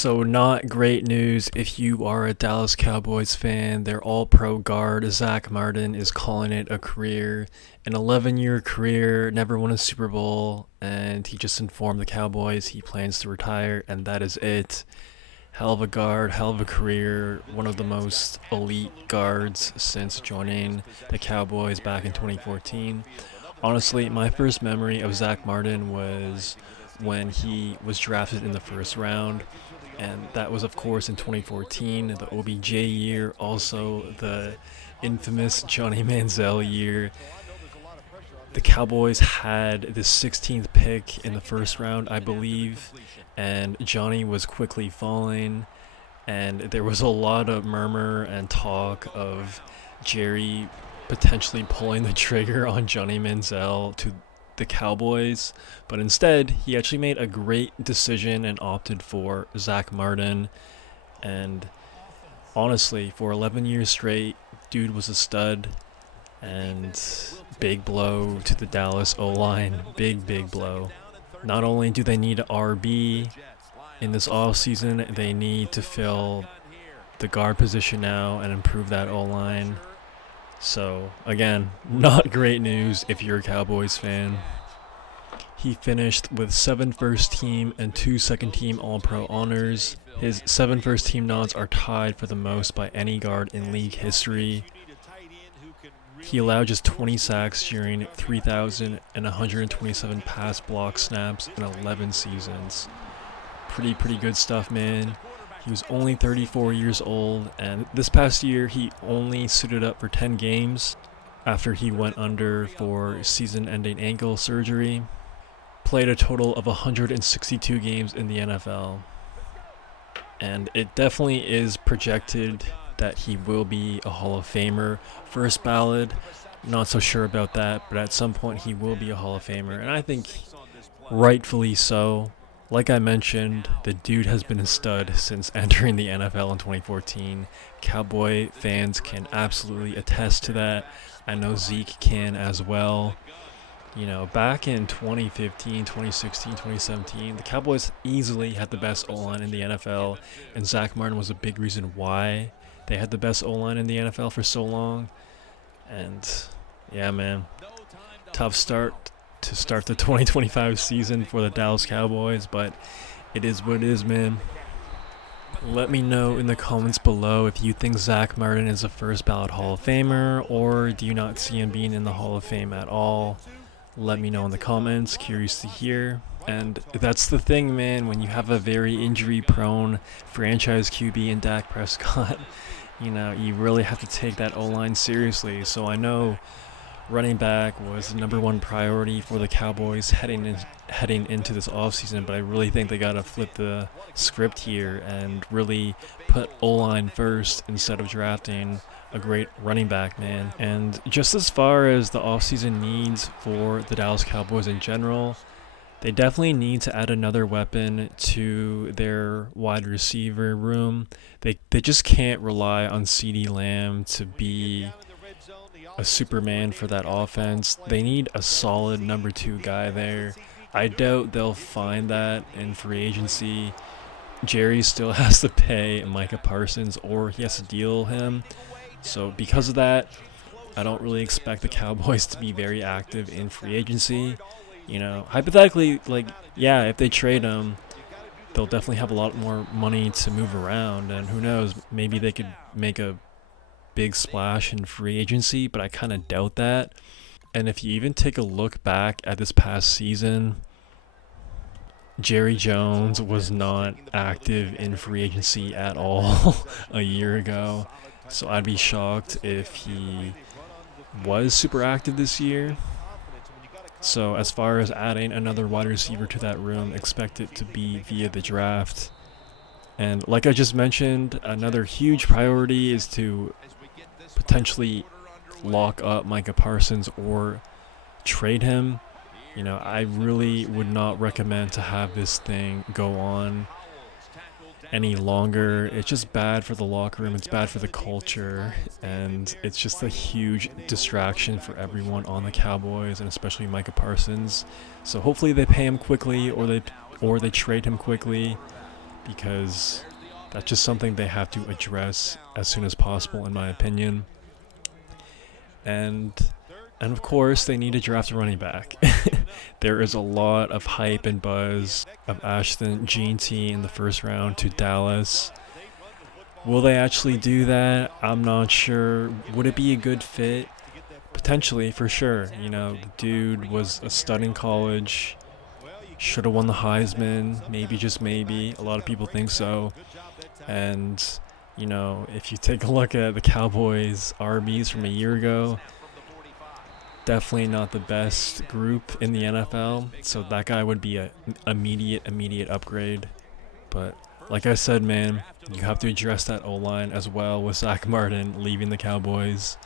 So not great news if you are a Dallas Cowboys fan. Their all-pro guard, Zach Martin, is calling it a career. An 11-year career, never won a Super Bowl, and he just informed the Cowboys he plans to retire, and that is it. Hell of a guard, hell of a career, one of the most elite guards since joining the Cowboys back in 2014. Honestly, my first memory of Zach Martin was when he was drafted in the first round, and that was, of course, in 2014, the OBJ year, also the infamous Johnny Manziel year. The Cowboys had the 16th pick in the first round, I believe, and Johnny was quickly falling, and there was a lot of murmur and talk of Jerry potentially pulling the trigger on Johnny Manziel to the Cowboys, but instead he actually made a great decision and opted for Zach Martin. And honestly, for 11 years straight, dude was a stud. And big blow to the Dallas O-line. Big blow. Not only do they need an RB in this offseason, they need to fill the guard position now and improve that O-line. So, again, not great news if you're a Cowboys fan. He finished with 7 first team and 2 second team All-Pro honors. His 7 first team nods are tied for the most by any guard in league history. He allowed just 20 sacks during 3,127 pass block snaps in 11 seasons. Pretty good stuff, man. He was only 34 years old, and this past year he only suited up for 10 games after he went under for season-ending ankle surgery. Played a total of 162 games in the NFL. And it definitely is projected that he will be a Hall of Famer. First ballot, not so sure about that, but at some point he will be a Hall of Famer, and I think rightfully so. Like I mentioned, the dude has been a stud since entering the NFL in 2014. Cowboy fans can absolutely attest to that. I know Zeke can as well. You know, back in 2015, 2016, 2017, the Cowboys easily had the best O-line in the NFL, and Zach Martin was a big reason why they had the best O-line in the NFL for so long. And yeah, man, tough start to start the 2025 season for the Dallas Cowboys, but it is what it is, man. Let me know in the comments below if you think Zach Martin is a first ballot Hall of Famer, or do you not see him being in the Hall of Fame at all? Let me know in the comments, curious to hear. And that's the thing, man, when you have a very injury-prone franchise QB in Dak Prescott, you know, you really have to take that O-line seriously. So I know running back was the number one priority for the Cowboys heading into this offseason, but I really think they got to flip the script here and really put O-line first instead of drafting a great running back, man. And just as far as the offseason needs for the Dallas Cowboys in general, they definitely need to add another weapon to their wide receiver room. They just can't rely on CeeDee Lamb to be a Superman for that offense. They need a solid number 2 guy there. I doubt they'll find that in free agency. Jerry still has to pay Micah Parsons, or he has to deal him. So because of that, I don't really expect the Cowboys to be very active in free agency. You know, hypothetically, like, yeah, if they trade him, they'll definitely have a lot more money to move around, and who knows, maybe they could make a big splash in free agency, but I kind of doubt that. And if you even take a look back at this past season, Jerry Jones was not active in free agency at all a year ago, so I'd be shocked if he was super active this year. So as far as adding another wide receiver to that room, expect it to be via the draft. And like I just mentioned, another huge priority is to potentially lock up Micah Parsons or trade him. You know, I really would not recommend to have this thing go on any longer. It's just bad for the locker room, it's bad for the culture, and it's just a huge distraction for everyone on the Cowboys, and especially Micah Parsons. So hopefully they pay him quickly, or they trade him quickly. because that's just something they have to address as soon as possible, in my opinion. And of course, they need to draft a running back. There is a lot of hype and buzz of Ashton Jeanty in the first round to Dallas. Will they actually do that? I'm not sure. Would it be a good fit? Potentially, for sure. You know, the dude was a stud in college. Should have won the Heisman. Maybe, just maybe. A lot of people think so. And, you know, if you take a look at the Cowboys' RBs from a year ago, definitely not the best group in the NFL. So that guy would be an immediate upgrade. But like I said, man, you have to address that O-line as well with Zach Martin leaving the Cowboys.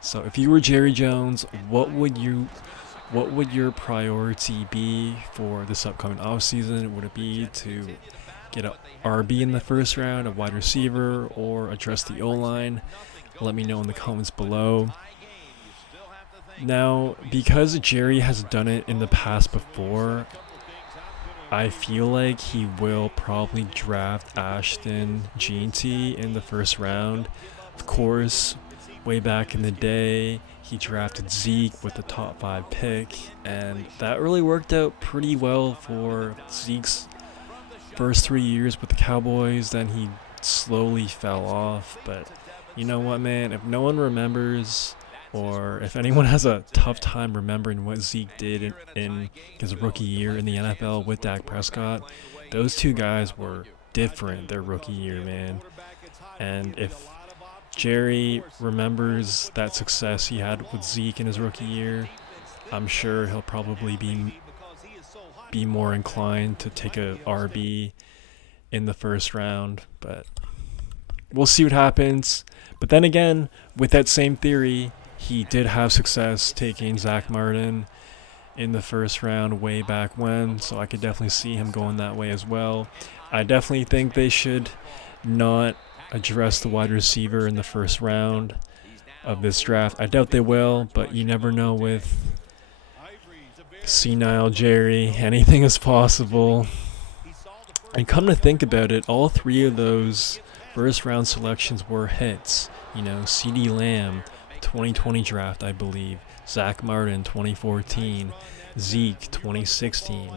So if you were Jerry Jones, what would your priority be for this upcoming offseason? Would it be to get an RB in the first round, a wide receiver, or address the O-line? Let me know in the comments below. Now, because Jerry has done it in the past before, I feel like he will probably draft Ashton Jeanty in the first round. Of course, way back in the day, he drafted Zeke with the top 5 pick, and that really worked out pretty well for Zeke's first 3 years with the Cowboys. Then he slowly fell off, but you know what, man? If no one remembers, or if anyone has a tough time remembering what Zeke did in his rookie year in the NFL with Dak Prescott, those two guys were different their rookie year, man. And if Jerry remembers that success he had with Zeke in his rookie year, I'm sure he'll probably be more inclined to take a RB in the first round. But we'll see what happens. But then again, with that same theory, he did have success taking Zach Martin in the first round way back when, so I could definitely see him going that way as well. I definitely think they should not address the wide receiver in the first round of this draft. I doubt they will, but you never know with senile Jerry. Anything is possible. And come to think about it, all 3 of those first round selections were hits. You know, CeeDee Lamb, 2020 draft, I believe. Zach Martin, 2014. Zeke, 2016.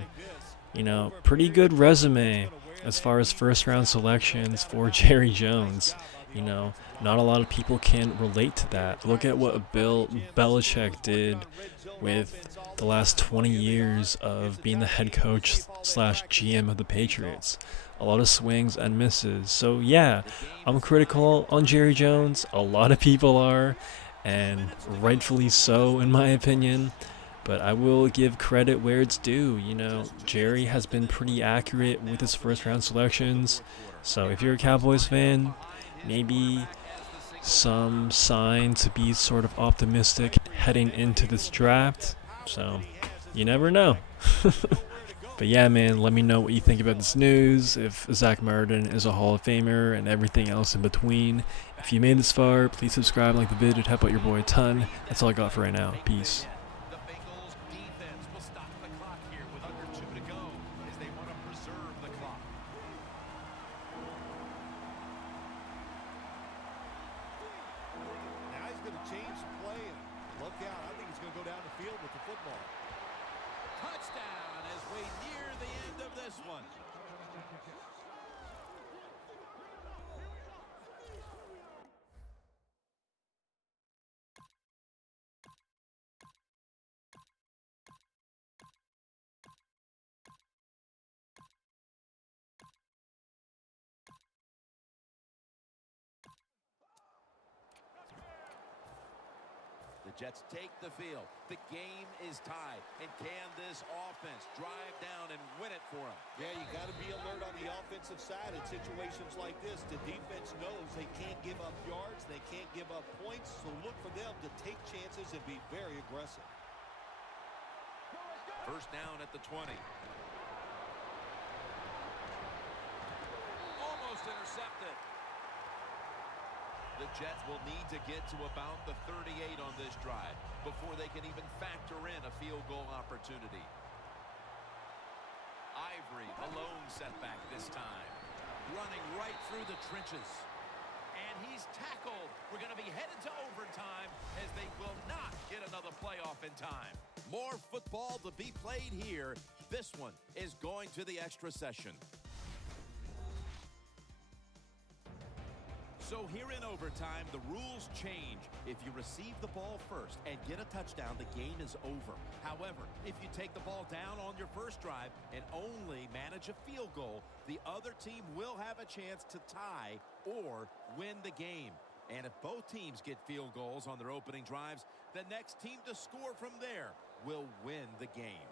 You know, pretty good resume as far as first round selections for Jerry Jones. You know, not a lot of people can relate to that. Look at what Bill Belichick did with the last 20 years of being the head coach / GM of the Patriots. A lot of swings and misses. So yeah, I'm critical on Jerry Jones. A lot of people are, and rightfully so in my opinion. But I will give credit where it's due. You know, Jerry has been pretty accurate with his first round selections. So if you're a Cowboys fan, maybe some sign to be sort of optimistic heading into this draft. So you never know. But yeah, man, let me know what you think about this news, if Zach Martin is a Hall of Famer, and everything else in between. If you made this far, please subscribe and like the vid. It'd help out your boy a ton. That's all I got for right now. Peace. Change the play and look out. I think he's going to go down the field with the football. Touchdown as we near the end of this one. The Jets take the field. The game is tied. And can this offense drive down and win it for them? Yeah, you got to be alert on the offensive side in situations like this. The defense knows they can't give up yards. They can't give up points. So look for them to take chances and be very aggressive. First down at the 20. Almost intercepted. The Jets will need to get to about the 38 on this drive before they can even factor in a field goal opportunity. Ivory, a lone setback this time. running right through the trenches. And he's tackled. We're going to be headed to overtime as they will not get another playoff in time. More football to be played here. This one is going to the extra session. So here in overtime, the rules change. If you receive the ball first and get a touchdown, the game is over. However, if you take the ball down on your first drive and only manage a field goal, the other team will have a chance to tie or win the game. And if both teams get field goals on their opening drives, the next team to score from there will win the game.